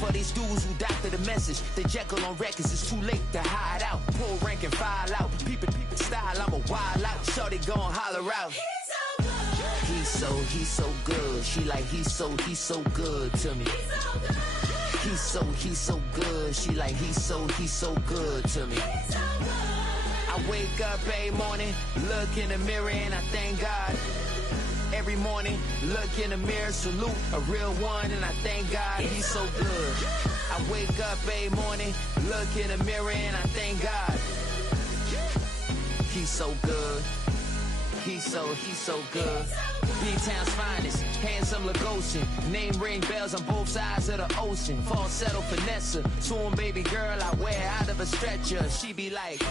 for these dudes who doctor the message. They Jekyll on records, it's too late to hide out. Pull rank and file out. Peep it style, I'm a wild out. Shorty gon' holler out. He's so good. She like he's so good to me. He's so good. She like he's so good to me. I wake up every morning, look in the mirror and I thank God. Every morning, look in the mirror, salute a real one and I thank God he's so good. I wake up every morning, look in the mirror and I thank God. He's so good. He's so good. B-Town's finest, handsome Lagosian. Name ring bells on both sides of the ocean. Falsetto finesse, swoon baby girl I wear out of a stretcher. She be like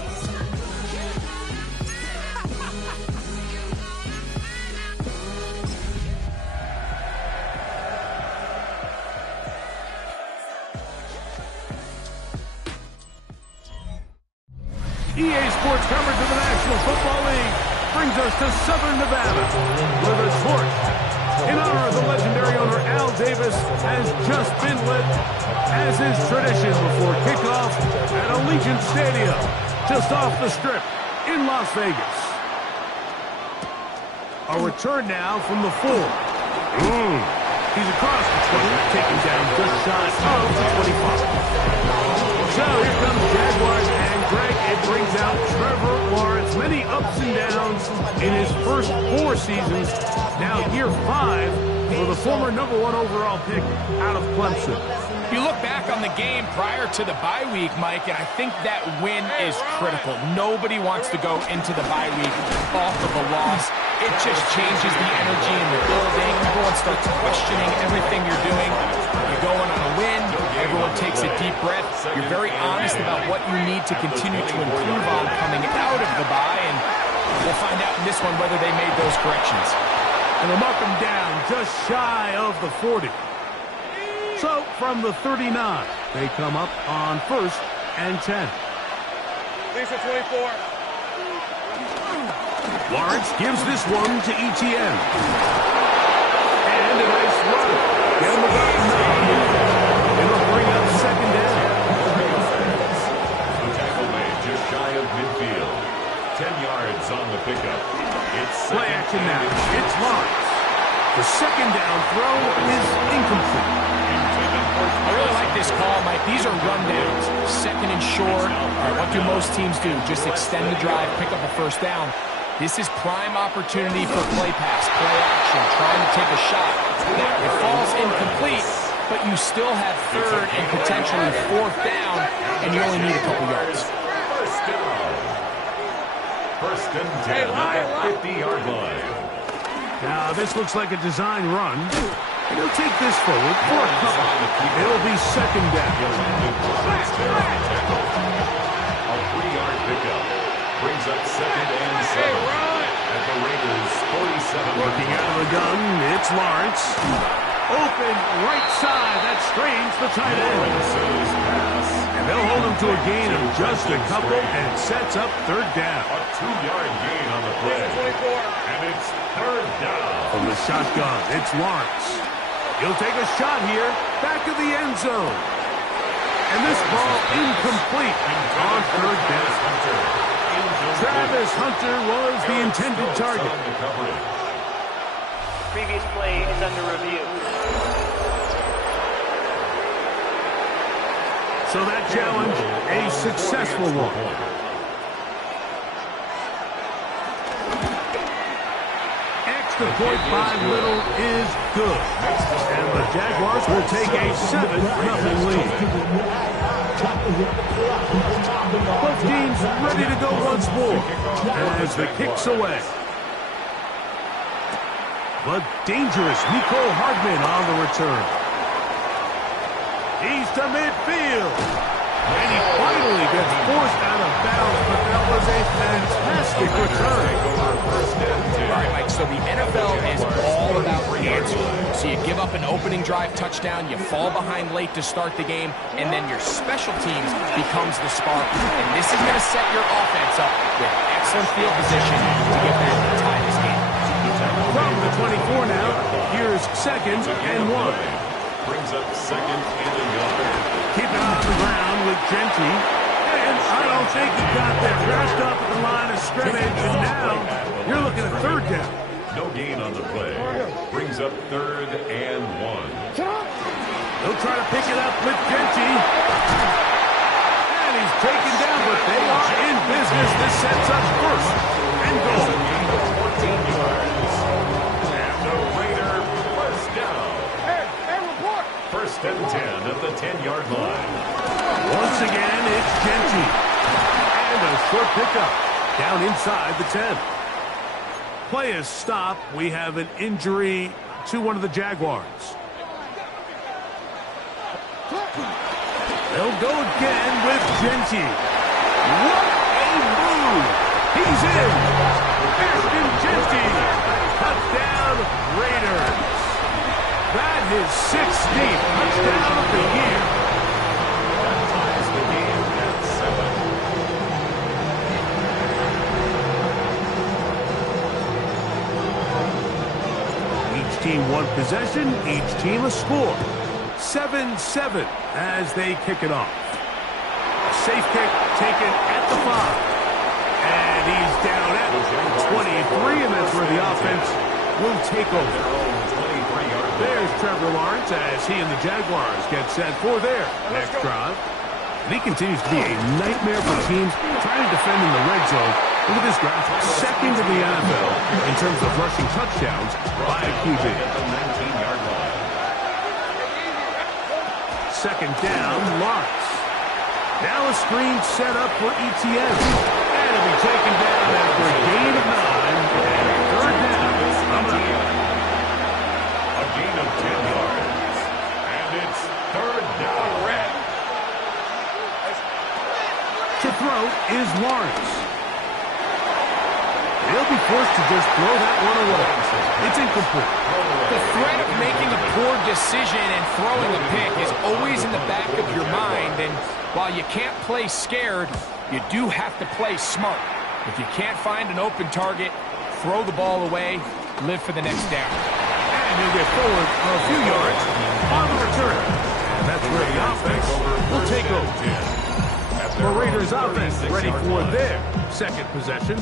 EA Sports coverage of the National Football League brings us to Southern Nevada, where the torch, in honor of the legendary owner Al Davis, has just been lit, as is tradition before kickoff at Allegiant Stadium, just off the Strip in Las Vegas. A return now from the 4. He's across the 20, taking down just shy of the 25. So here comes Jaguars, and Greg, it brings out Trevor Lawrence. Many ups and downs in his first 4 seasons. Now year 5 for the former #1 overall pick out of Clemson. You look back on the game prior to the bye week, Mike, and I think that win is critical. Nobody wants to go into the bye week off of a loss. It just changes the energy in the building. Everyone starts questioning everything you're doing. You're going on a win. Everyone takes a deep breath. You're very honest about what you need to continue to improve on coming out of the bye, and we'll find out in this one whether they made those corrections. And they'll mark him down just shy of the 40. So, from the 39, they come up on 1st and 10. Lisa 24. Lawrence gives this one to ETN. And a nice run. Get him about 9. It'll bring up 2nd down. The tackle made just shy of midfield. 10 yards on the pickup. It's play action now. It's Lawrence. The 2nd down throw is incomplete. I really like this call, Mike. These are rundowns. 2nd and short. All right, what do most teams do? Just extend the drive, pick up a 1st down. This is prime opportunity for play pass, play action, trying to take a shot. Now, it falls incomplete, but you still have 3rd and potentially 4th down, and you only need a couple yards. 1st down. 1st and 10 at the 50-yard line. Now, this looks like a design run. And he'll take this forward for a couple. It'll be 2nd down. A 3-yard pickup brings up 2nd and 7 at the Raiders' 47. Working out of the gun, it's Lawrence. Open right side. That strains the tight end. And they'll hold him to a gain of just a couple and sets up 3rd down. A 2-yard gain on the play. And it's 3rd down. From the shotgun, it's Lawrence. He'll take a shot here, back of the end zone. And this ball incomplete on 3rd down. Travis Hunter was the intended target. Previous play is under review. So that challenge, a successful one. The point by Little is good. And the Jaguars will take a 7-0 lead. Both teams ready to go once more as the kick's away. But dangerous Miko Hardman on the return. He's to midfield. And he finally gets forced out of bounds, but that was a fantastic return. All right, Mike, so the NFL is all about answering. So you give up an opening drive touchdown, you fall behind late to start the game, and then your special teams becomes the spark. And this is going to set your offense up with excellent field position to get back to tie this game. From the 24 now, here's 2nd and 1. Brings up 2nd and a yard. Genty. And I don't think he got there. Wrapped up at the line of scrimmage, and now you're looking at third down. No gain on the play. Brings up 3rd and 1. They'll try to pick it up with Genty. And he's taken down, but they are in business. This sets up first and goal. 14 yards. And the Raider first down. First and 10 at the 10-yard line. Once again, it's Genty. And a short pickup down inside the 10. Play is stopped. We have an injury to one of the Jaguars. They'll go again with Genty. What a move! He's in! Ashton Genty! Touchdown, Raiders! That is 16th touchdown of the year. That ties the game at 7. Each team one possession, each team a score. 7-7 as they kick it off. A safe kick taken at the 5. And he's down at 23, and that's where the offense will take over. There's Trevor Lawrence as he and the Jaguars get set for their next drive. And he continues to be a nightmare for teams trying to defend in the red zone. Look at this graph, second in the NFL in terms of rushing touchdowns by a QB. Second down, Lawrence. Now a screen set up for ETN. And it'll be taken down after a gain of 9. And third down. A gain of 10 yards. And it's third down. To throw is Lawrence. He'll be forced to just throw that one away. It's incomplete. The threat of making a poor decision and throwing a pick is always in the back of your mind, and while you can't play scared, you do have to play smart. If you can't find an open target, throw the ball away, live for the next down. And he'll get forward a few yards on the return. And that's where the offense will take over. The Raiders offense ready for their second possession.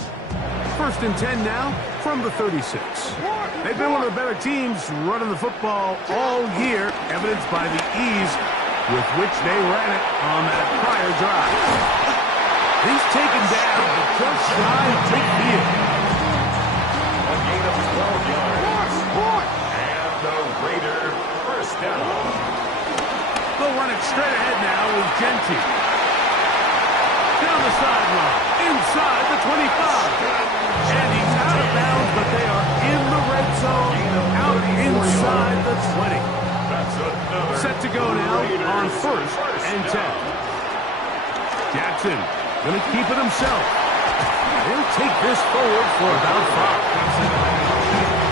First and 10 now from the 36. They've been one of the better teams running the football all year, evidenced by the ease with which they ran it on that prior drive. He's taken down just shy of midfield. A gain of 12 yards. And the Raider first down. They'll run it straight ahead now with Genty. Down the sideline, inside the 25. And he's out of bounds, but they are in the red zone, out inside the 20. That's another. Set to go now on first and 10. Jackson going to keep it himself. He'll take this forward for about 5.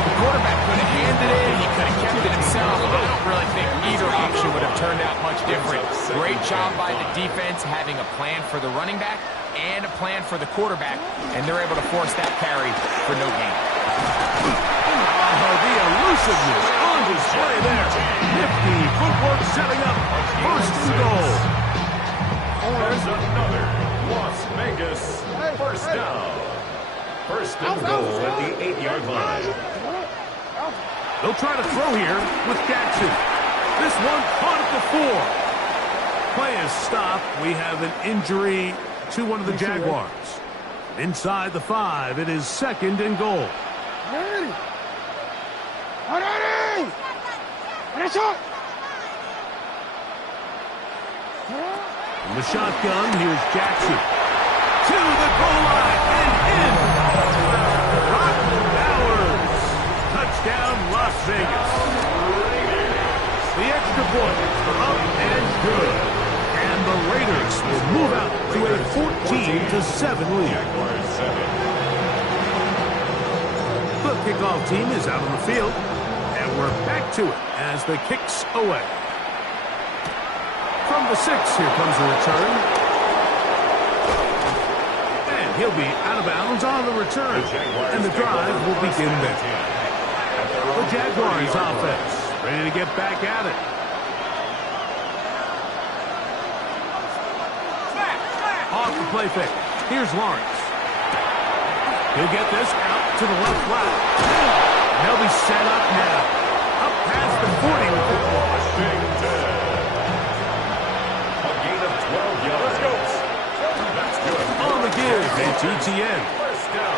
The quarterback could have handed it, he could have kept it himself. I don't really think either option would have turned out much different. Great job by the defense having a plan for the running back and a plan for the quarterback, and they're able to force that carry for no gain. The elusiveness on display there. Nifty footwork setting up first and goal. There's another Las Vegas first down. First and goal at the 8-yard line. They'll try to throw here with Jackson. This one caught at the 4. Play is stopped. We have an injury to one of the Jaguars. Inside the 5, it is second and goal. From the shotgun, here's Jackson. To the goal line and in. Rotten Bowers. Touchdown, Las Vegas. The extra point up and good. And the Raiders will move out to a 14-7 lead. The kickoff team is out on the field, and we're back to it as the kick's away. From the 6, here comes the return. And he'll be out of bounds on the return, and the drive will begin there. The Jaguars offense ready to get back at it. off the play fake. Here's Lawrence. He'll get this out to the left route. And they'll be set up now. Up past the 40 with the ball. A gain of 12 yards. Let's go. That's good. On the give, it's ETN. First down.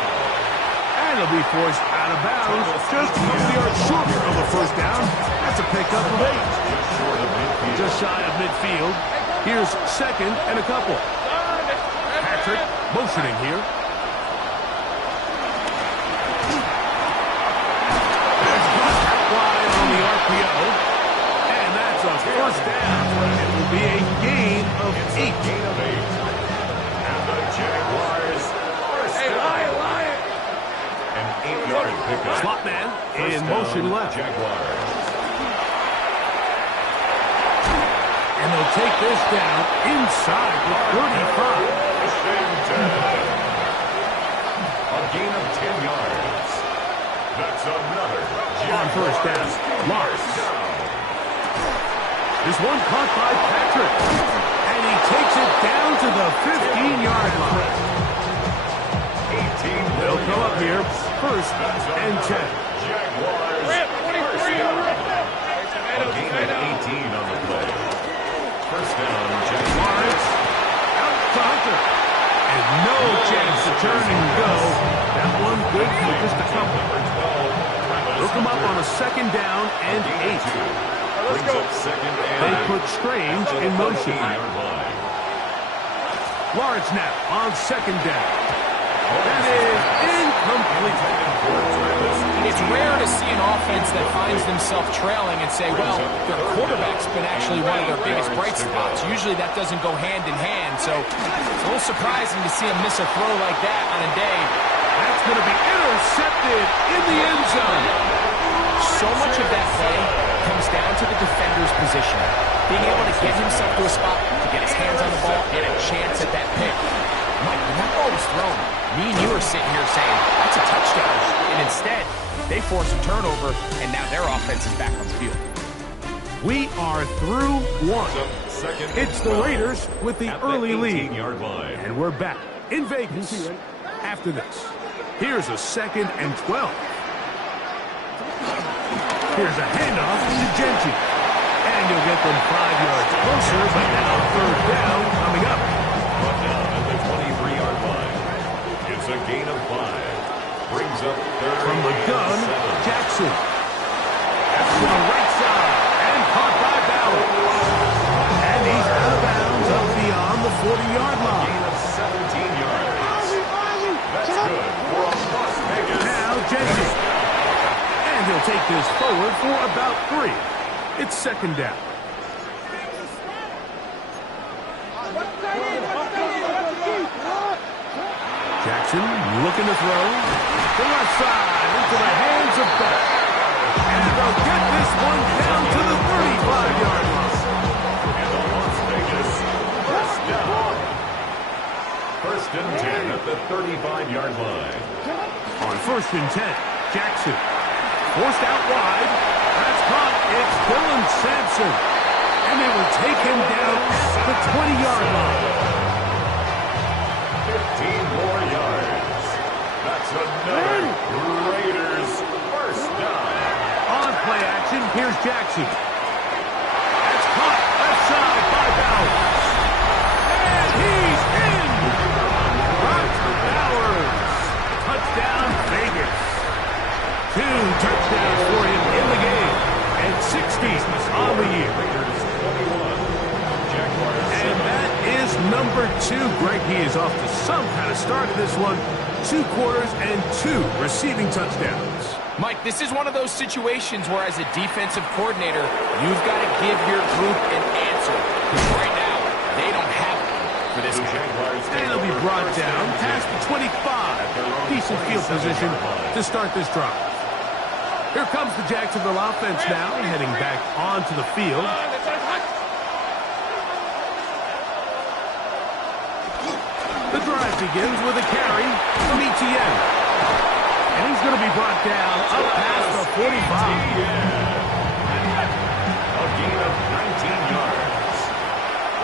And he'll be forced out of bounds. Just a couple yards short of the first down. That's a pickup of 8. Just shy of midfield. Here's second and a couple. Patrick motioning here. Wide on the RPO. And that's a first down. It will be a gain of 8. Gain of 8. And the Jaguars first down. An 8-yard pickup. Slot man in First motion down, left. Jaguars. And they'll take this down inside the 35. A gain of 10 yards. That's another On first down, Lawrence. This one caught by Patrick. And he takes it down to the 15-yard line. 18 They'll come up here, first and 10. Jaguars first down. A gain of 18 on the play. First down, Jaguars. Lawrence out to Hunter. And no chance to turn and go. That one good for just a couple. They'll come up on a second down and 8. Let's go. Second They and put Strange in motion. 8-yard line. Lawrence now on second down. That is incomplete. It's rare to see an offense that finds themselves trailing and say, well, their quarterback's been actually one of their biggest bright spots. Usually that doesn't go hand in hand, so it's a little surprising to see him miss a throw like that on a day. That's going to be intercepted in the end zone. So much of that play comes down to the defender's position. Being able to get himself to a spot, to get his hands on the ball, and a chance at that pick. Mike, when that ball was thrown, me and you are sitting here saying, that's a touchdown. And instead, they force a turnover, and now their offense is back on the field. We are through one. Second It's the Raiders with the at early the lead. 18-yard line. And we're back in Vegas after this. Here's a second and 12. Here's a handoff to Genji. And you'll get them 5 yards closer, but now third down coming up. Brought down at the 23-yard line. It's a gain of 5. Brings up third From the gun, and 7. Jackson. That's to the right side. And caught by Ballard. And he's out of bounds up beyond the 40-yard line. Gain of 17 yards. That's good for a Las Vegas. Now Genji. And he'll take this forward for about 3. It's second down. Jackson looking to throw. The left side into the hands of Beck. And they'll get this one down to the 35-yard line. And the Las Vegas first down. First and 10 at the 35-yard line. On first and 10, Jackson forced out wide. That's caught. It's Dylan Sampson. And they will take him down at the 20-yard line. 15 more yards. That's another Raiders first down. On play action, here's Jackson. That's caught left side by Bowers. And he's in! Brock Bowers. Touchdown, Vegas. 2 touchdowns for him in the game. And 60 on the year. Raiders 21. Jaguars And that is number 2. Greg, he is off to some kind of start in this one. 2 quarters and 2 receiving touchdowns. Mike, this is one of those situations where as a defensive coordinator, you've got to give your group an answer. Because right now, they don't have one for this game. And it'll be brought down past the 25. Decent field position to start this drive. Here comes the Jacksonville offense now, heading back onto the field. The drive begins with a carry from ETN. And he's going to be brought down up past the 45. A gain of 19 yards.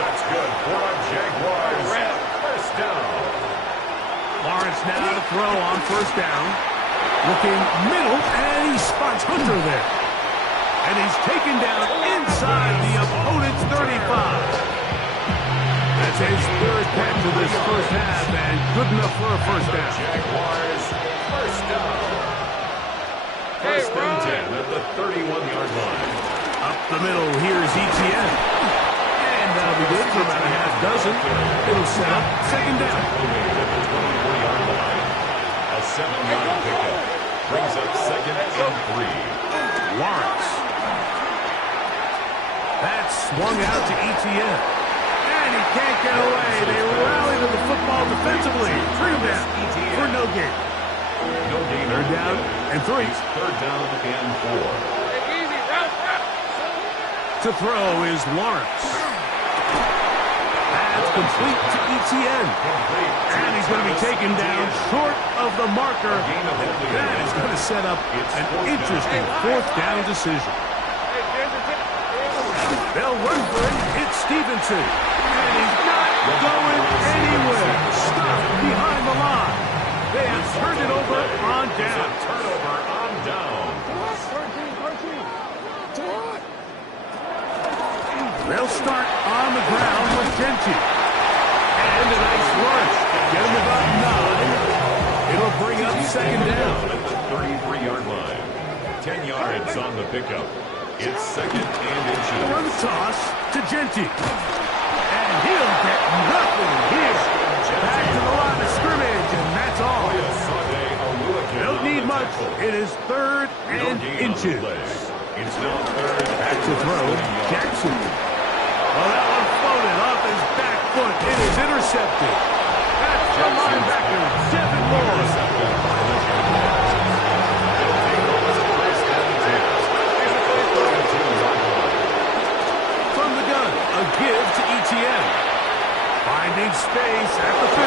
That's good for a Jaguars first down. Looking middle, and he spots Hunter there. And he's taken down inside the opponent's 35. That's his third catch of this first half, and good enough for a first down. Jaguars, first down. First and 10 at the 31-yard line. Up the middle, here's Etienne. And that'll be good for about a half dozen. It'll set up second down. At the 24-yard line. A 7-yard pickup brings up second and 3. Lawrence. That's swung out to Etienne. And he can't get away. They rally to the football defensively. Bring him down for no gain. No gain. Third down and 3. Third down and 4. To throw is Lawrence. That's complete to Etienne. And he's going to be taken down short of the marker. That is going to set up an interesting fourth down decision. They'll run for it. It's Stevenson. And he's not going anywhere. Stopped behind the line. They have turned it over on down. Turnover on down. They'll start on the ground with Gentry. And a nice rush. Get him about 9. It'll bring up second down. At the 33-yard line. 10 yards on the pickup. It's second and inches. Run toss to Gentry. And he'll get nothing here. Back to the line of scrimmage, and that's all. Don't need much. It is third and inches. It's now third. Back to throw, Jackson. Well, that one floated off his back foot. It is intercepted. That's the linebacker, Devin Moore. From the gun, a give to Etienne. Finding space at the 15.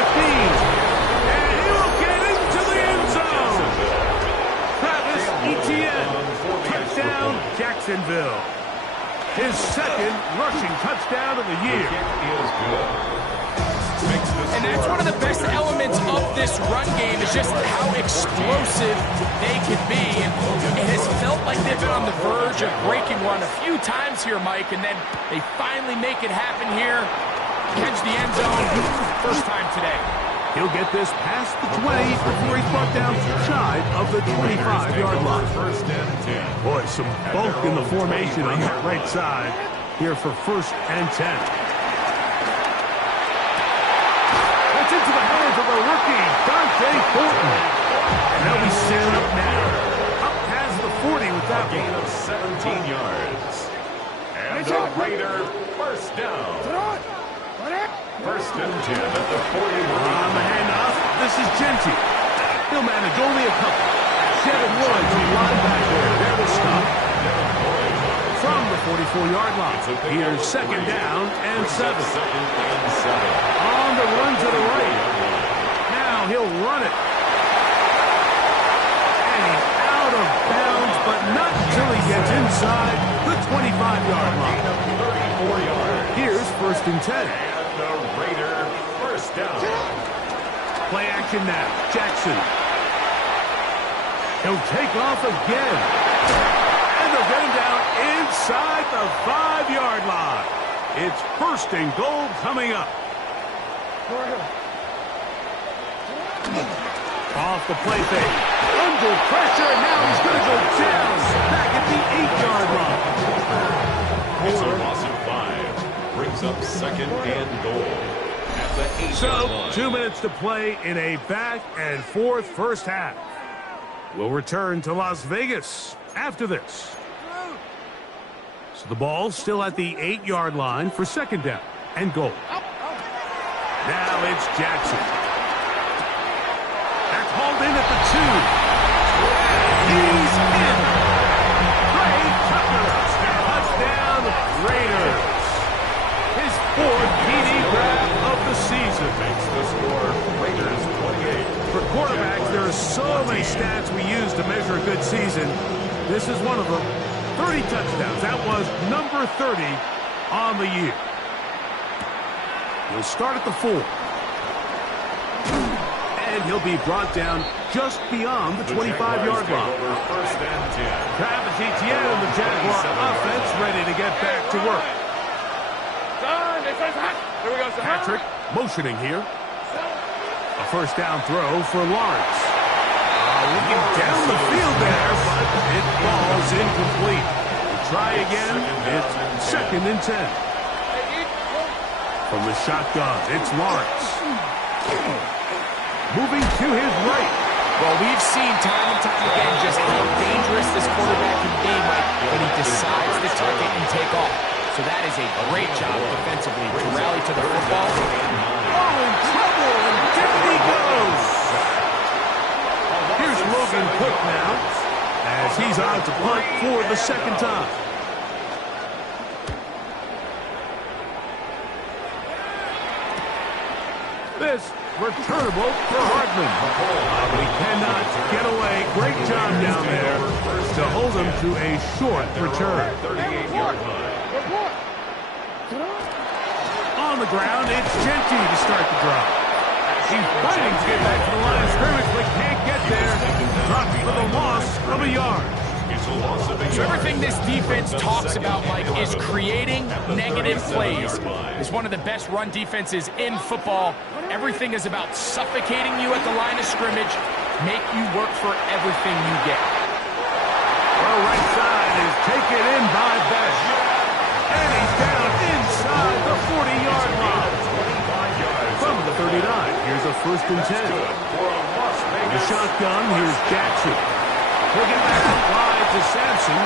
And he will get into the end zone. Travis Etienne. Touchdown, Jacksonville. His second rushing touchdown of the year. And that's one of the best elements of this run game is just how explosive they can be. And it has felt like they've been on the verge of breaking one a few times here, Mike, and then they finally make it happen here. Catch the end zone first time today. He'll get this past the 20 before he's brought down shy of the 25-yard line. First and 10. Boy, some bulk in the formation on that right side here for first and 10. That's into the hands of a rookie, Dante Thornton. And they'll be setting up now. Up past the 40 with that gain of 17 yards. And a Raider first down. First and 10 at the 41. On the handoff, this is Gentry. He'll manage only a couple. 7-1 to linebacker. There to stop. From the 44-yard line. Here's second down and 7. Second and 7. On the run to the right. Now he'll run it. And he's out of bounds, but not until he gets inside the 25-yard line. 34 yards. Here's first and 10. The Raider first down. Play action now. Jackson. He'll take off again. And they'll get him down inside the 5-yard line. It's first and goal coming up. Off the play fake. Under pressure, and now he's going to go down. Back at the 8-yard line. It's a loss of 5. Brings up second and goal at the 8-yard line. 2 minutes to play in a back-and-forth first half. We'll return to Las Vegas after this. So the ball's still at the 8-yard line for second down and goal. Now it's Jackson. That's hauled in at the 2. He's in. Trey Tucker. Touchdown, Raiders. His fourth TD grab of the season. Makes the score Raiders 28. For quarterbacks, there are so many stats we use to measure a good season. This is one of them. 30 touchdowns. That was number 30 on the year. He'll start at the 4. And he'll be brought down just beyond the 25-yard line. First and 10. Travis Etienne and the Jaguar offense ready to get back to work. Here we go, son. Patrick motioning here. A first down throw for Lawrence. Looking down the field there, but it falls incomplete. Try again. It's second and 10. From the shotgun, it's Lawrence. Moving to his right. Well, we've seen time and time again just how dangerous this quarterback can be, Mike, when he decides to tuck it and take off. So that is a great job defensively to rally to the football. Oh, in trouble, and down he goes. Here's Logan Cook now, as he's on to punt for the second time. This returnable for Hardman. We cannot get away. Great job down there to hold him to a short return. 38-yard line. On the ground, it's Genty to start the drive. He's fighting to get back to the line of scrimmage, but can't get there. Dropped for the loss of a yard. So everything this defense talks about, Mike, is creating negative plays. It's one of the best run defenses in football. Everything is about suffocating you at the line of scrimmage, make you work for everything you get. Well, right side is taken in by Besh. And he's down inside the 40-yard line. From the 39, here's a first and 10. The shotgun, here's Jackson. He'll get back to wide to Sampson.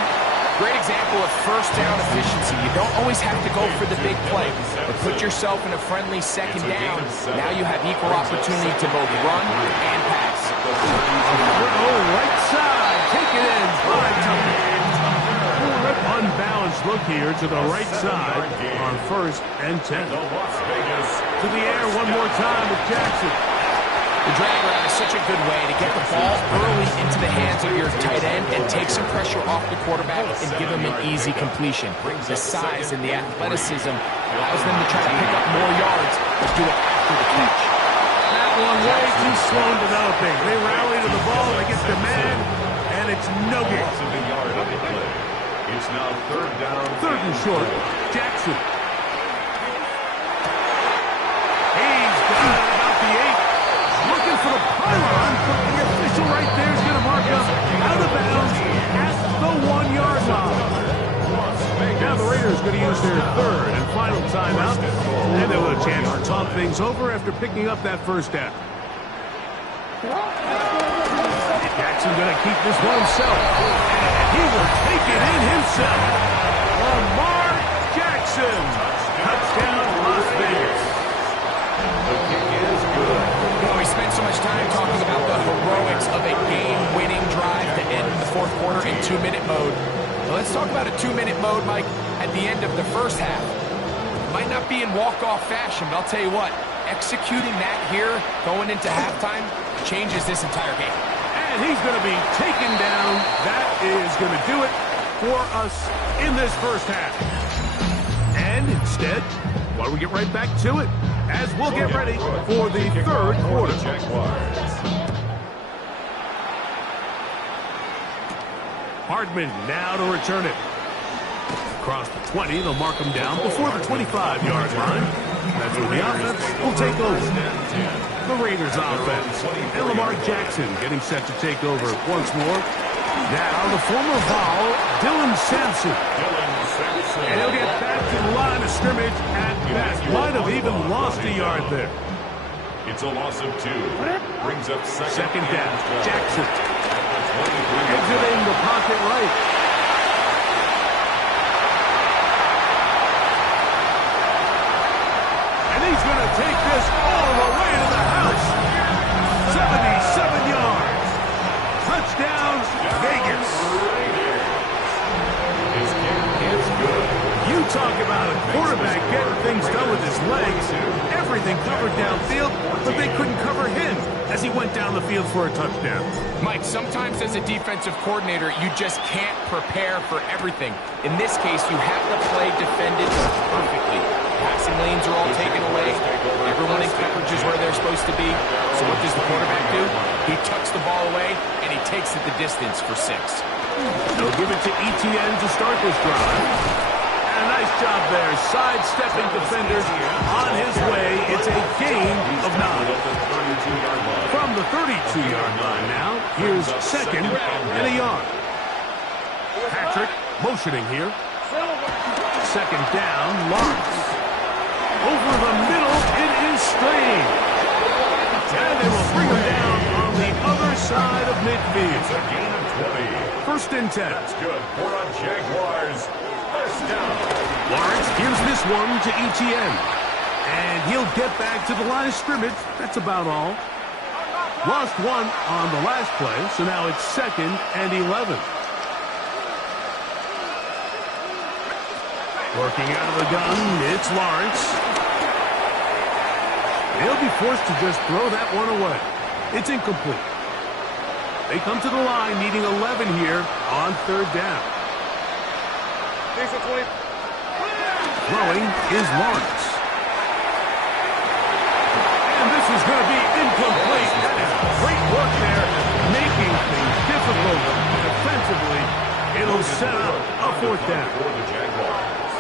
Great example of first down efficiency. You don't always have to go for the big play, but put yourself in a friendly second down. Now you have equal opportunity to both run and pass. Oh, right side, take it in by Tucker. Unbalanced look here to the right side on first and 10. To the air one more time with Jackson. The drag route is such a good way to get the ball early into the hands of your tight end and take some pressure off the quarterback and give him an easy completion. The size and the athleticism allows them to try to pick up more yards, but do it after the catch. That one way too slow in developing. They rally to the ball, they get the man, and it's no good. It's now third down. Third and short. Jackson. He's got it about the 8. Looking for the pylon, but the official right there is going to mark up out of bounds at the 1-yard line. Now the Raiders going to use their third and final timeout, and they'll have a chance to talk things over after picking up that first down. Jackson going to keep this one himself, and he will take it in himself. Lamar Jackson, touchdown Las Vegas. The kick is good. We spent so much time talking about the heroics of a game-winning drive to end the fourth quarter in 2-minute mode. So let's talk about a 2-minute mode, Mike, at the end of the first half. Might not be in walk-off fashion, but I'll tell you what, executing that here going into halftime changes this entire game. And he's going to be taken down. That is going to do it for us in this first half. And instead, why don't we get right back to it, as we'll get ready for the third quarter. Hardman now to return it. Across the 20, they'll mark him down before the 25-yard line. That's where the offense will take over. The Raiders offense. And Lamar Jackson getting set to take over once more. Now the former Vol, Dylan Sampson. And he'll get back to the line of scrimmage at best. Might have even lost a yard there. It's a loss of 2. Brings up Second down. Jackson. Exiting the pocket right. And he's going to take this all the way to the house. 77 yards. Touchdown, Vegas. His kick is good. You talk about a quarterback getting things done with his legs. Everything covered downfield, but they couldn't cover him as he went down the field for a touchdown. Mike, sometimes as a defensive coordinator, you just can't prepare for everything. In this case, you have the play defended perfectly. Passing lanes are all taken away. Everyone in coverage is where they're supposed supposed to be. So what does the quarterback do? He tucks the ball away, and he takes it the distance for 6. They'll give it to ETN to start this drive. And a nice job there, sidestepping defenders on his way. It's a gain of 9. From the 32-yard line now, here's 2nd and a yard. Patrick motioning here. 2nd down, Lawrence. Over the middle, it is Strain. And they will bring him down on the other side of midfield. It's a gain of 20. 1st and 10. That's good for a Jaguars. 1st down. Lawrence gives this one to ETN. And he'll get back to the line of scrimmage. That's about all. Lost 1 on the last play, so now it's 2nd and 11. Working out of the gun, it's Lawrence. They'll be forced to just throw that one away. It's incomplete. They come to the line needing 11 here on 3rd down. Throwing is Lawrence. And this is going to be incomplete. That is great work there, making things difficult defensively. It'll set up a 4th down. For the Jaguars.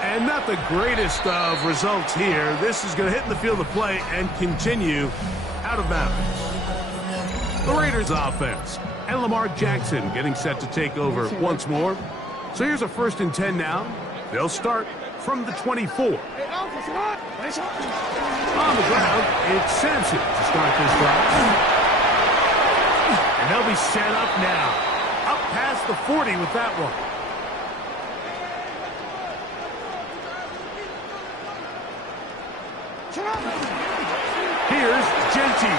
And not the greatest of results here. This is going to hit in the field of play and continue out of bounds. The Raiders offense. And Lamar Jackson getting set to take over once more. So here's a 1st and 10 now. They'll start from the 24. On the ground, it's Sampson to start this drive. And they'll be set up now. Up past the 40 with that one. Here's Genty.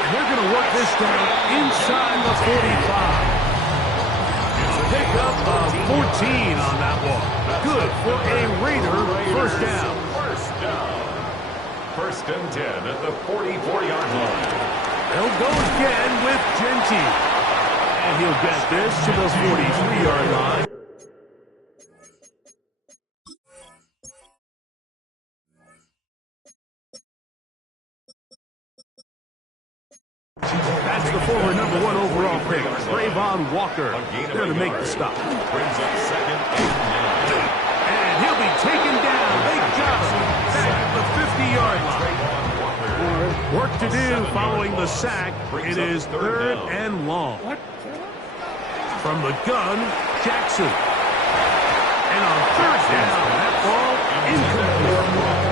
And they're going to work this down inside the 45. Pick up a 14 on that one. Good for a Raider 1st down. 1st and 10 at the 44-yard line. They'll go again with Genty. And he'll get this to the 43-yard line. That's the former #1 overall pick, Trayvon Walker, there to make the stop. Brings up 2nd and 9. And he'll be taken down. They got him back at the 50-yard line. Work to do following the sack. It is 3rd and long. From the gun, Jackson. And on 3rd down, that ball incomplete.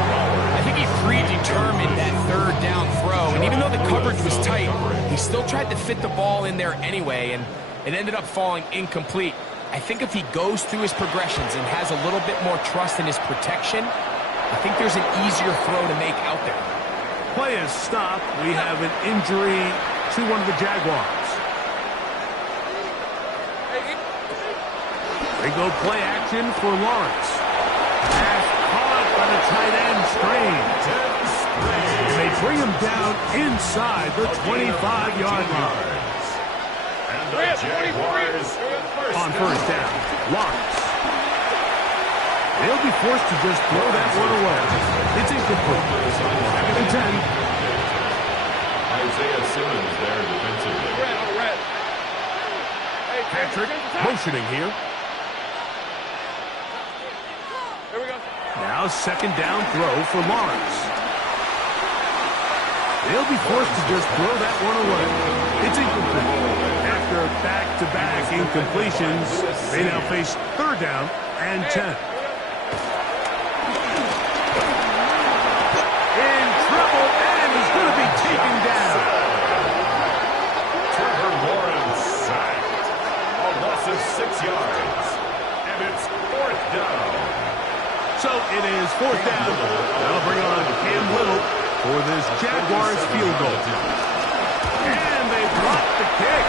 I think he predetermined that 3rd down throw, and even though the coverage was tight, he still tried to fit the ball in there anyway, and it ended up falling incomplete. I think if he goes through his progressions and has a little bit more trust in his protection, I think there's an easier throw to make out there. Play is stopped. We have an injury to one of the Jaguars. They go play action for Lawrence. Pass caught by the tight end, Strain. And they bring him down inside the 25-yard line. And the Jaguars on 1st down, Lawrence. They'll be forced to just throw that one away. It's incomplete. 2nd and 10. Isaiah Simmons there defensively. Patrick motioning here. Now 2nd down throw for Lawrence. They'll be forced to just throw that one away. It's incomplete. After back-to-back incompletions, they now face 3rd down and 10. In trouble, and he's going to be taken down. Trevor Lawrence sacked. A loss of 6 yards. And it's 4th down. So it is 4th down. That'll bring on Cam Little for this Jaguars field goal. And they blocked the kick.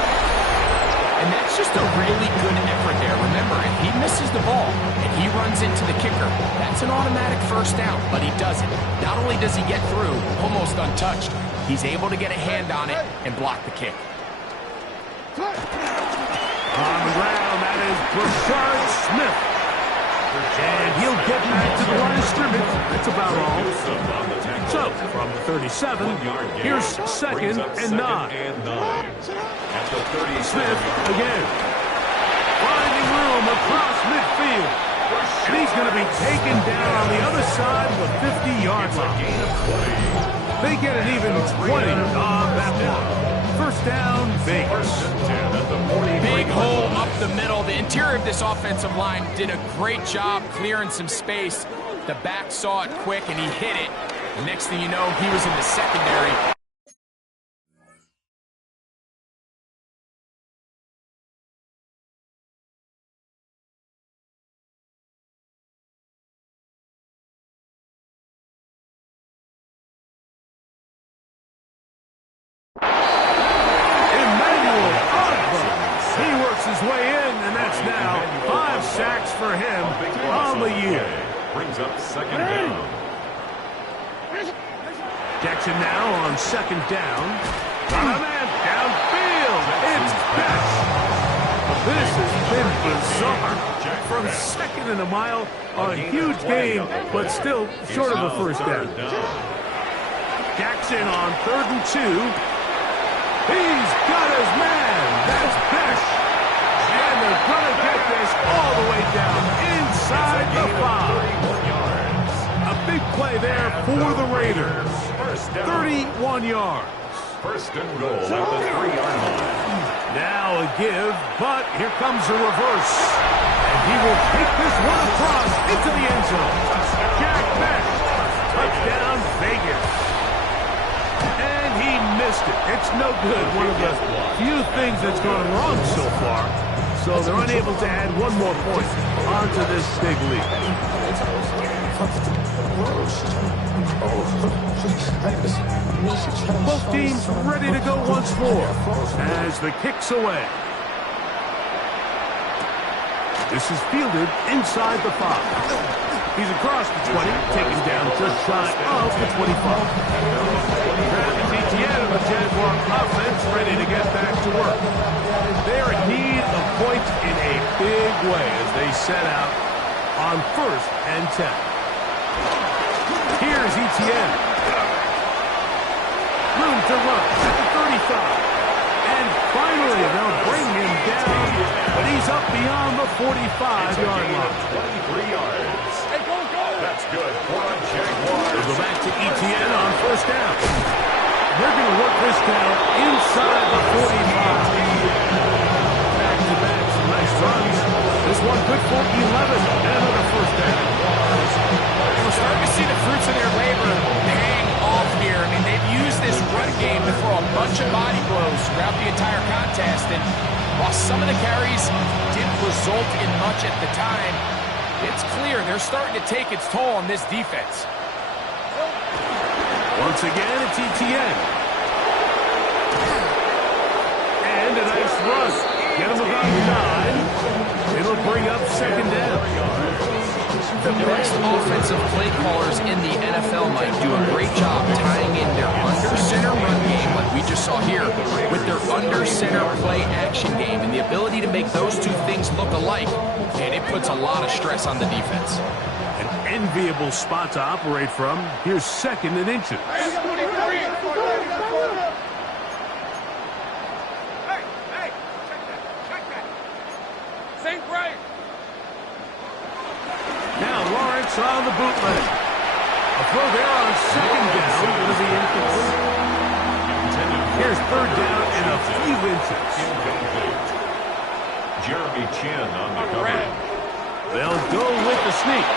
And that's just a really good effort there. Remember, if he misses the ball and he runs into the kicker, that's an automatic 1st down, but he doesn't. Not only does he get through almost untouched, he's able to get a hand on it and block the kick. On the ground, that is Brashard Smith. And he'll get back to the line of scrimmage. That's about all. So, from the 37, here's second and 9. Smith again. Finding room across midfield. And he's going to be taken down on the other side of the 50-yard line. They get an even 20 on that one. First down, Vegas. Big hole up the middle. The interior of this offensive line did a great job clearing some space. The back saw it quick, and he hit it. Next thing you know, he was in the secondary. For him on the year. Brings up second down. Jackson now on second down. Got a man downfield. It's Best. This has been bizarre. From second and a mile, a huge gain, but still short of a first down. Jackson on 3rd and 2. He's got his man. That's Best. And they're going to get this all the way down inside the 5. A big play there for the Raiders. 31 yards. First and goal at the 3-yard line. Now a give, but here comes a reverse. And he will take this one across into the end zone. Jack Best. Touchdown, Vegas. And he missed it. It's no good. One of the few things that's gone wrong so far. So they're unable to add one more point onto this big lead. Both teams ready to go once more as the kick's away. This is fielded inside the 5. He's across the 20, taken down just shy of the 25. Travis Etienne of the Jaguar offense ready to get back to work. They're in need of points in a big way as they set out on 1st and 10. Here's Etienne. Room to run at the 35. And finally, they'll bring him down, but he's up beyond the 45-yard line. 23 yards. That's good for a Jaguars. They'll go back to Etienne on 1st down. They're going to work this down inside the 45. Back-to-back, some nice runs. This one good for 11 and another first down. We're starting to see the fruits of their labor paying off here. I mean, they've used this run game to throw a bunch of body blows throughout the entire contest. And while some of the carries didn't result in much at the time, it's clear they're starting to take its toll on this defense. Once again, it's Etienne. And a nice run. Get him about 9. It'll bring up second down. The best offensive play callers in the NFL might do a great job tying in their under-center run game, like we just saw here, with their under-center play action game, and the ability to make those two things look alike, and it puts a lot of stress on the defense. An enviable spot to operate from. Here's 2nd and inches. Now Lawrence on the bootleg. A throw there on 2nd down. Going to be incomplete. Here's 3rd down and a few inches. Jeremy Chin on the cover. They'll go with the sneak.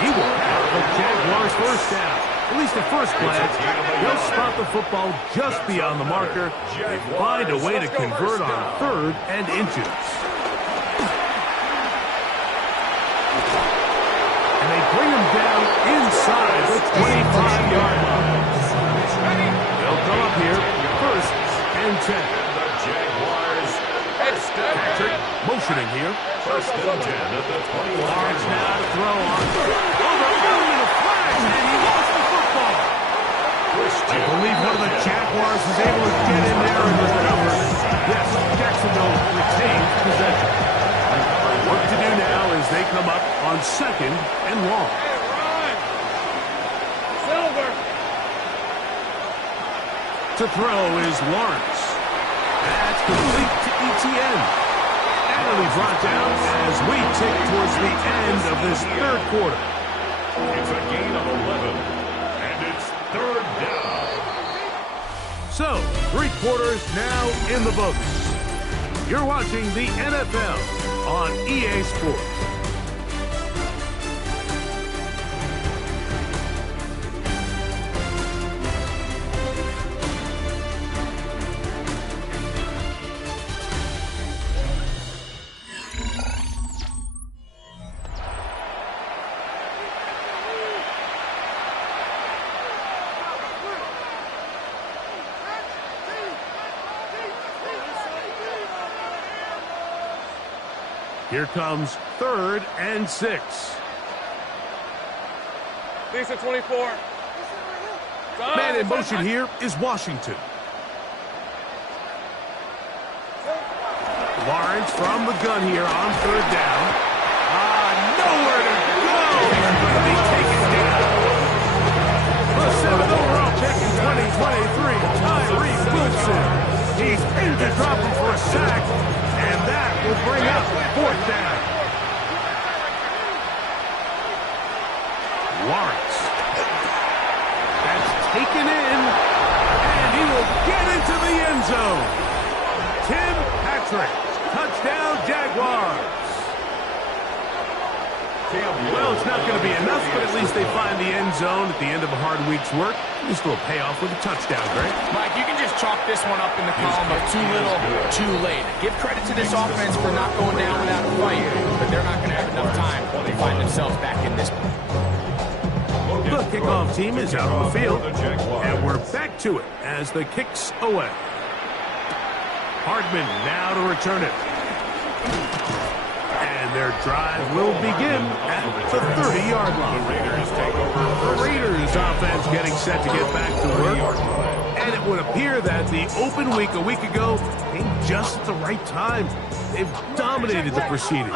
He will have the Jaguars first down. At least at first glance, they'll spot the football just beyond the marker. They find a way to convert on 3rd and inches. And they bring him down inside the 25-yard line. They'll go up here, 1st and 10. The Jaguars. Patrick motioning here. 1st and 10 at the 21. Lawrence now to throw on. Over the flag, and he lost the football. I believe one of the Jaguars was able to get in there and recover. Yes, Jacksonville retains possession. What to do now is they come up on 2nd and long. Silver. To throw is Lawrence. That's complete to ETN. And it'll be brought down as we tick towards the end of this third quarter. It's a gain of 11, and it's 3rd down. So, 3 quarters now in the books. You're watching the NFL on EA Sports. Here comes 3rd and 6. Lisa 24. Man in motion here is Washington. Lawrence from the gun here on 3rd down. Nowhere to go. He's going to be taken down. The 7th overall pick in 2023, Tyree Wilson. He's in to drop him for a sack, and that will bring up 4th down. Lawrence. That's taken in, and he will get into the end zone. Tim Patrick, touchdown Jaguars. Well, it's not going to be enough, but at least they find the end zone at the end of a hard week's work. This will pay off with a touchdown, Greg. Mike, you can just chalk this one up in the column of too little, too late. Give credit to this offense for not going down without a fight, but they're not going to have enough time to find themselves back in this. The kickoff team is out on the field, and we're back to it as the kick's away. Hardman now to return it. And their drive will begin at the 30-yard line. The Raiders offense getting set to get back to work. And it would appear that the open week a week ago came just at the right time. They've dominated the proceedings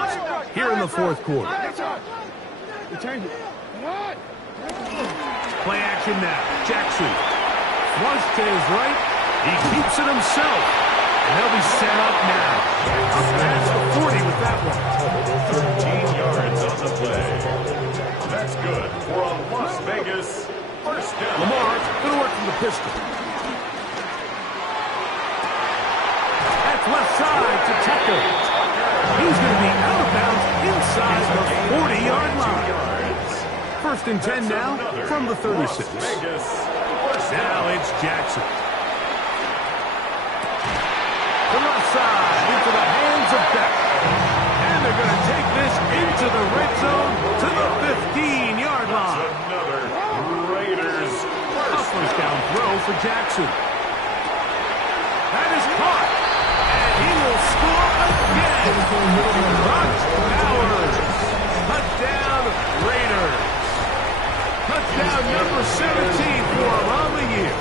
here in the 4th quarter. Play action now. Jackson. Flush to his right. He keeps it himself. And they'll be set up now. Up past the 40 with that one. 13 yards on the play. That's good for a Las Vegas 1st down. Lamar going to work from the pistol. That's left side to Tucker. He's going to be out of bounds inside the 40-yard line. 1st and 10 now from the 36. Now it's Jackson. The left side into the hands of Beck. And they're going to take this into the red zone to the 15-yard line. Another Raiders A 1st down throw for Jackson. That is caught. And he will score again. Rock Powers. Touchdown Raiders. Touchdown number 17 for him on the year.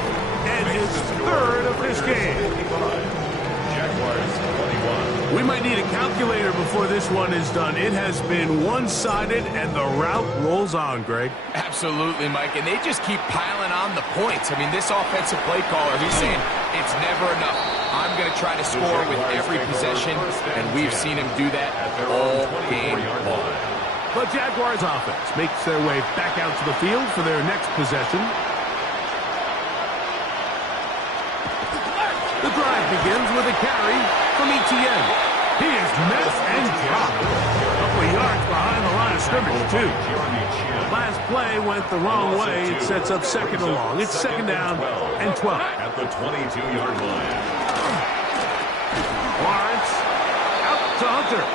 And his 3rd of this game. We might need a calculator before this one is done. It has been one-sided, and the route rolls on, Greg. Absolutely, Mike, and they just keep piling on the points. I mean, this offensive play caller, he's saying it's never enough. I'm going to try to score with every possession, and we've seen him do that all game long. The Jaguars offense makes their way back out to the field for their next possession. The drive begins with a carry from ETN. He is met and dropped. A couple of yards behind the line of scrimmage, too. Last play went the wrong way. It sets up 2nd and long. It's 2nd down and 12. At the 22-yard line. Lawrence out to Hunter.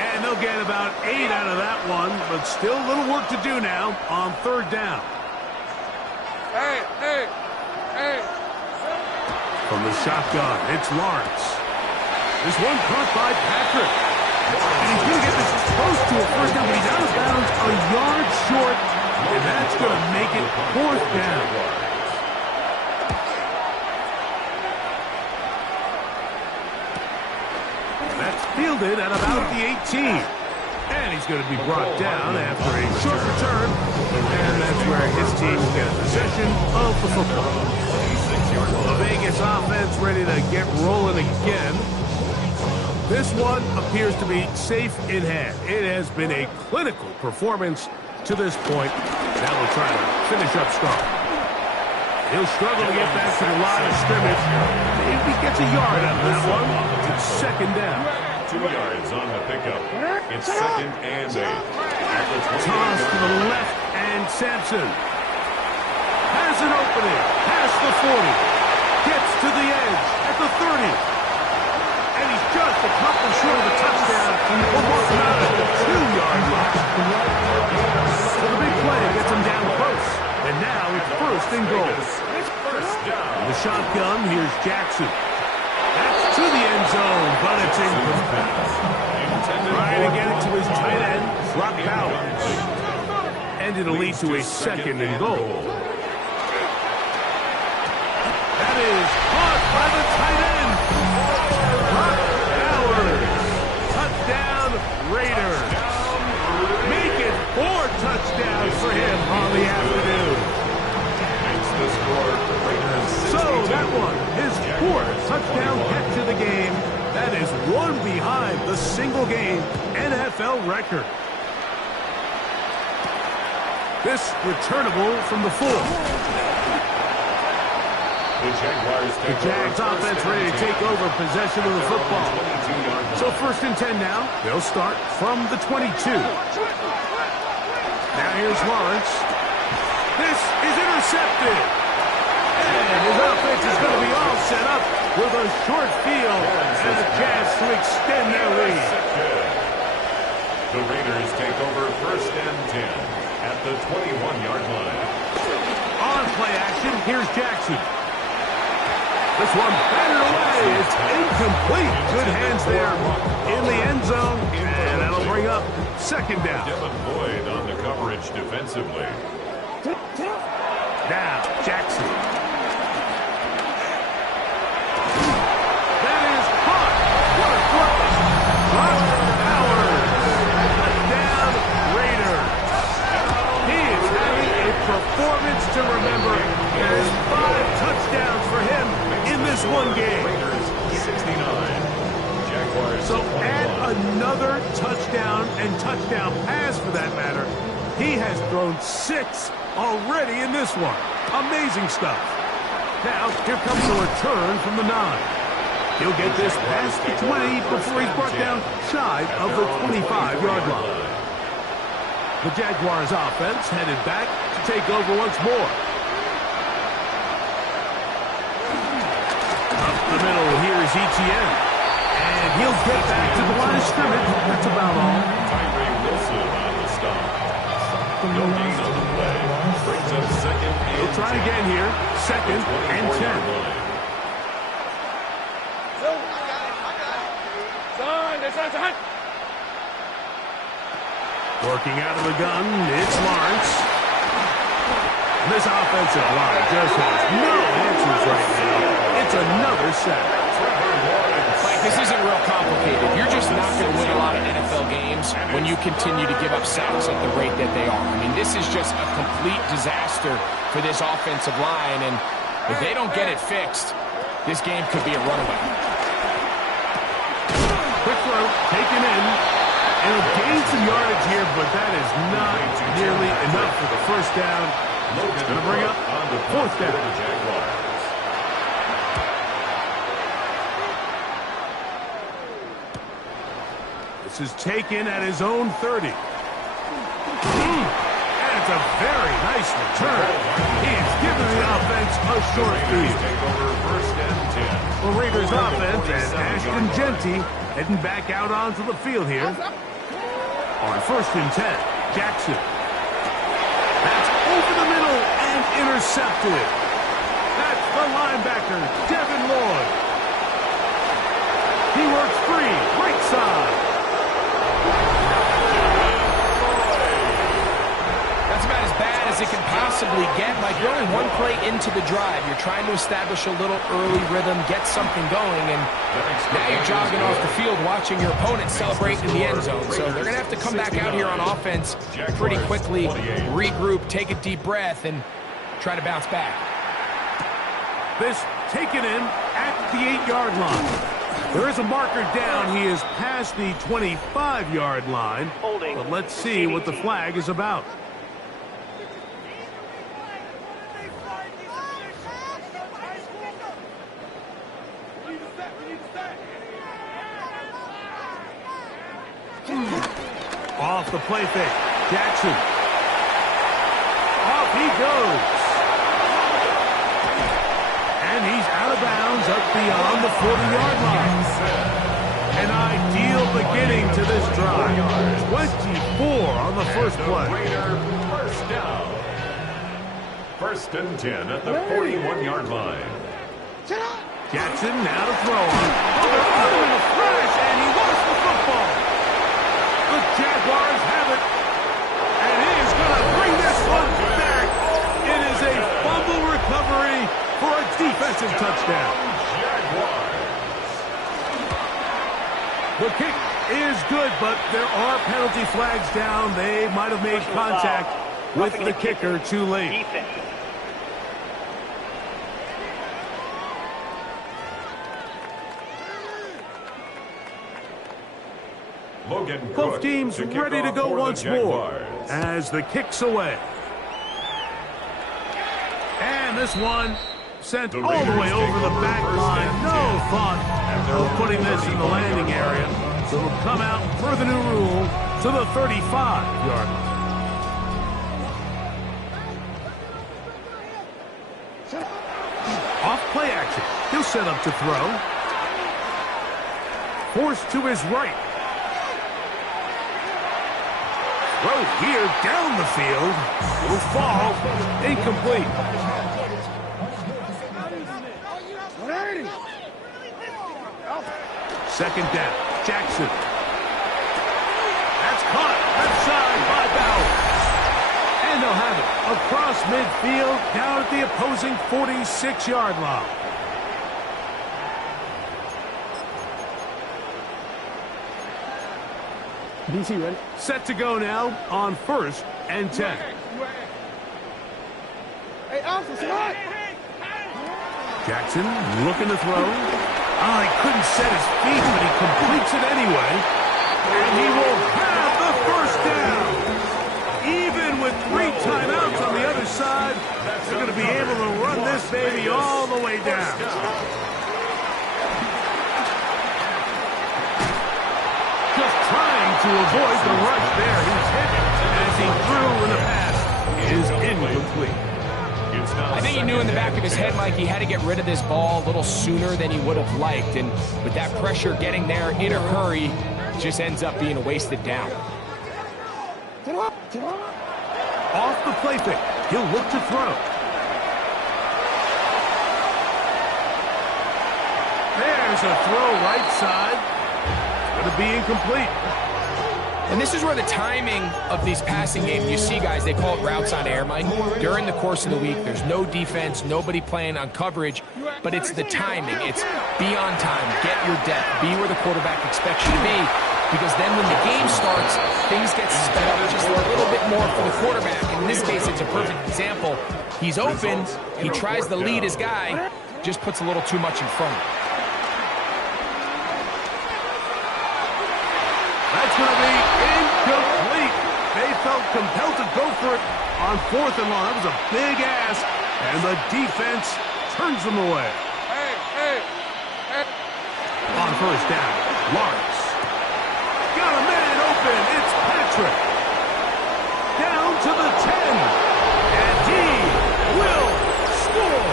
And they'll get about 8 out of that one, but still a little work to do now on 3rd down. Hey. From the shotgun, it's Lawrence. This one caught by Patrick. And he's going to get this close to a 1st down, but he's out of bounds a yard short. And that's going to make it 4th down. That's fielded at about the 18. And he's going to be brought down after a short return. And that's where his team will get possession of the football. The Vegas offense ready to get rolling again. This one appears to be safe in hand. It has been a clinical performance to this point. Now we'll try to finish up strong. He'll struggle to get back to the line of scrimmage. If he gets a yard out of that one, it's second down. 2 yards on the pickup. It's second and 8. Toss to the left, and Sampson has an opening. Past the 40. Gets to the edge at the 30. And he's just a couple short of a touchdown. We're working out at the 2-yard line. So the big play gets him down close. And now it's first and goal. In the shotgun, here's Jackson. That's to the end zone, but it's incomplete. Trying to get it to his tight end, Brock Bowers. And it'll lead to a second and goal. That is caught by the tight end. Brock Bowers. Touchdown, Raiders. Make it 4 touchdowns for him on the afternoon. So that one, his 4th touchdown catch of the game. That is one behind the single-game NFL record. This returnable from the 4. The Jags offense ready to take over possession of the football. So first and 10 now. They'll start from the 22. Now here's Lawrence. This is intercepted. And his offense is going to be all set up with a short field and a chance to extend their lead. The Raiders take over first and 10 at the 21-yard line. On play action, here's Jackson. This one batted away. It's incomplete. Good hands there in the end zone. And that'll bring up second down. Devin Lloyd on the coverage defensively. Now, Jackson. That is caught. What a throw. Brock Bowers. Touchdown, Raiders. He is having a performance to remember. There's 5 touchdowns for him in this one game. 69. Jaguars. So add another touchdown and touchdown pass for that matter. He has thrown 6 already in this one. Amazing stuff. Now, here comes the return from the 9. He'll get this past the 20 before he's brought down shy of the 25-yard line. The Jaguars offense headed back to take over once more. Up the middle, here's Etienne. And he'll get back to the line of scrimmage. That's about all. Tyree Wilson on the stop. No gain on the play. Brings up second and He'll try again here. Second and 10. Son. Working out of the gun, it's Lawrence. This offensive line just has no answers right now. It's another sack. Mike, this isn't real complicated. You're just not going to win a lot of NFL games when you continue to give up sacks at the rate that they are. I mean, this is just a complete disaster for this offensive line, and if they don't get it fixed, this game could be a runaway. Quick throw, taken in. And he'll gain some yardage here, but that is not nearly enough for the first down. It's going to bring up fourth down. This is taken at his own 30. And it's a very nice return. He's given the offense a short field. The Raiders offense and Ashton Genty heading back out onto the field here. On first and 10, Jackson. That's over the middle and intercepted. That's the linebacker, Devin Lloyd. He works free, right side. That's about as bad as it can possibly possibly get. Like, you're only one play into the drive. You're trying to establish a little early rhythm, get something going, and now you're jogging off the field watching your opponent celebrate in the end zone. So they're going to have to come back out here on offense pretty quickly, regroup, take a deep breath, and try to bounce back. This taken in at the 8-yard line. There is a marker down. He is past the 25-yard line. Holding. But let's see what the flag is about. Off the play fake. Jackson. Off he goes. And he's out of bounds up beyond the 40-yard line. An ideal beginning to this drive. 24 on the first play. First down. First and 10 at the 41-yard line. Jackson now to throw on. Oh, they're under in a flash, and he lost the football. The Jaguars have it, and he is going to bring this one back. It is a fumble recovery for a defensive touchdown. The kick is good, but there are penalty flags down. They might have made contact with the kicker too late. Both teams ready to go once more as the kick's away. And this one sent all the way over the back line. No thought of putting this in the landing area. So it'll come out per the new rule to the 35-yard line. Off play action. He'll set up to throw. Forced to his right. Throw here down the field. Will fall. Incomplete. Second down. Jackson. That's caught. Left side by Bauer. And they'll have it across midfield down at the opposing 46-yard line. DC ready. Set to go now on 1st and 10. Hey, Alpha, slide. Jackson looking to throw. He couldn't set his feet, but he completes it anyway. And he will have the first down. Even with 3 timeouts on the other side, they're going to be able to run this baby all the way down. Just trying to avoid the rush there. He's hit as he threw, and the pass is incomplete. I think he knew in the back of his head, Mike, he had to get rid of this ball a little sooner than he would have liked. And with that pressure getting there in a hurry, it just ends up being a wasted down. Off the play fake. He'll look to throw. There's a throw right side. Going to be incomplete. And this is where the timing of these passing games, you see, guys, they call it routes on air, Mike. During the course of the week, there's no defense, nobody playing on coverage, but it's the timing. It's be on time, get your depth, be where the quarterback expects you to be, because then when the game starts, things get sped up just a little bit more for the quarterback. In this case, it's a perfect example. He's open, he tries to lead his guy, just puts a little too much in front. That's going to be incomplete. They felt compelled to go for it on 4th and long. That was a big ask, and the defense turns them away. Hey. On 1st down, Lawrence. Got a man open. It's Patrick. Down to the 10. And he will score.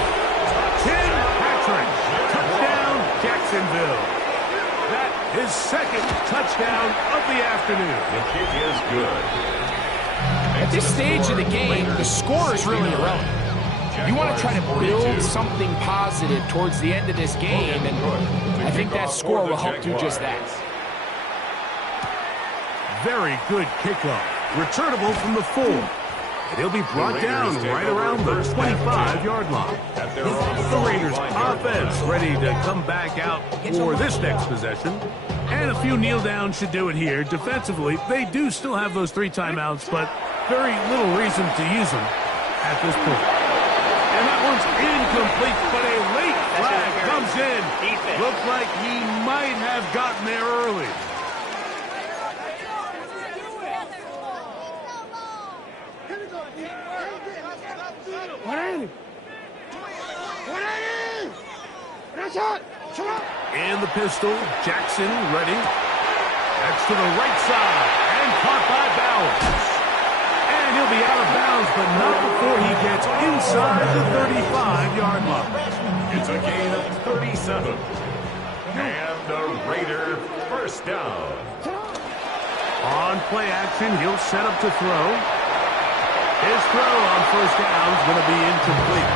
Tim Patrick. Touchdown, Jacksonville. That is 2nd touchdown of the afternoon. The kick is good. At this stage of the game, the score is really irrelevant. You want to try to build something positive towards the end of this game, and I think that score will help do just that. Very good kickoff. Returnable from the 4. And he'll be brought down right around the 25-yard line. The Raiders offense ready to come back out for this next possession. And a few kneel downs should do it here. Defensively, they do still have those 3 timeouts, but very little reason to use them at this point. And that one's incomplete, but a late flag comes in. Looks like he might have gotten there early. And the pistol, Jackson ready. That's to the right side and caught by Bowers. And he'll be out of bounds, but not before he gets inside the 35-yard line. It's a gain of 37. And the Raider first down. On play action, he'll set up to throw. His throw on first down is going to be incomplete.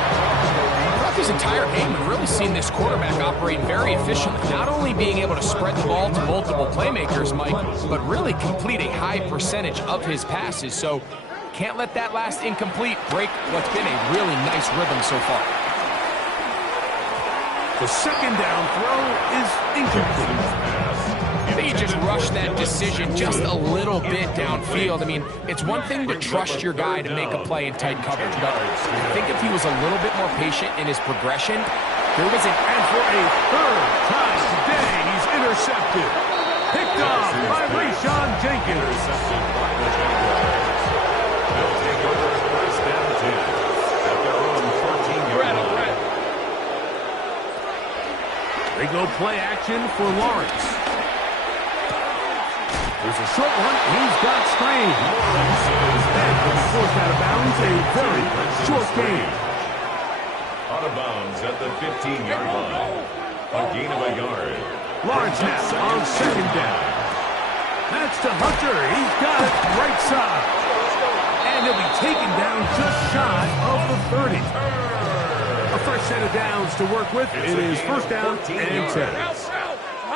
Throughout this entire game, we've really seen this quarterback operate very efficiently. Not only being able to spread the ball to multiple playmakers, Mike, but really complete a high percentage of his passes. So can't let that last incomplete break what's been a really nice rhythm so far. The second down throw is incomplete. I think he just rushed that decision just a little bit downfield. I mean, it's one thing to trust your guy to make a play in tight coverage, but I think if he was a little bit more patient in his progression, there was an... And for a third time today, he's intercepted. Picked off by Rayshon Jenkins. Intercepted by the Jaguars. They'll take over first and 10 at their own 14-yard line. They go play action for Lawrence. There's a short one. He's got Strange. And will be forced out of bounds. A very short game. Out of bounds at the 15-yard line. A gain of a yard. Lawrence now on second down. That's to Hunter. He's got it right side. And he'll be taken down just shy of the 30. A fresh set of downs to work with. It is first down and 10.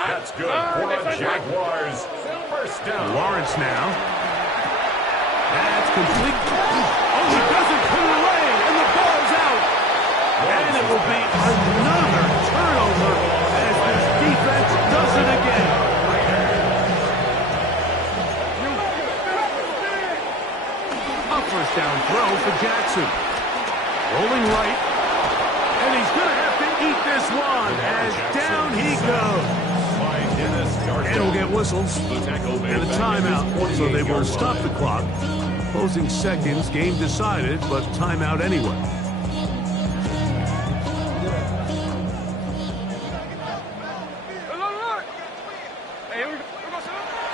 That's good for the Jaguars. First down. Lawrence now. That's complete. Oh, he doesn't put it away, and the ball's out. And it will be another turnover as this defense does it again. A first down throw for Jackson. Rolling right. And he's going to have to eat this one as down he goes. And we'll get whistles and a timeout, so they will stop the clock. Closing seconds, game decided, but timeout anyway.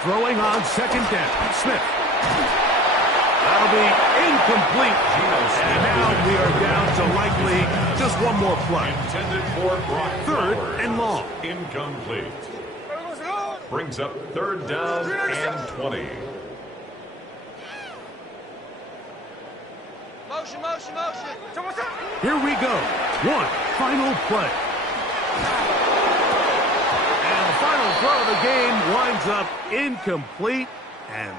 Throwing on second down, Smith. That'll be incomplete. And now we are down to likely just one more play. Intended for Brock Third Flowers. and long. Incomplete. Brings up third down and 20. Motion. Here we go. One final play. And the final throw of the game winds up incomplete. And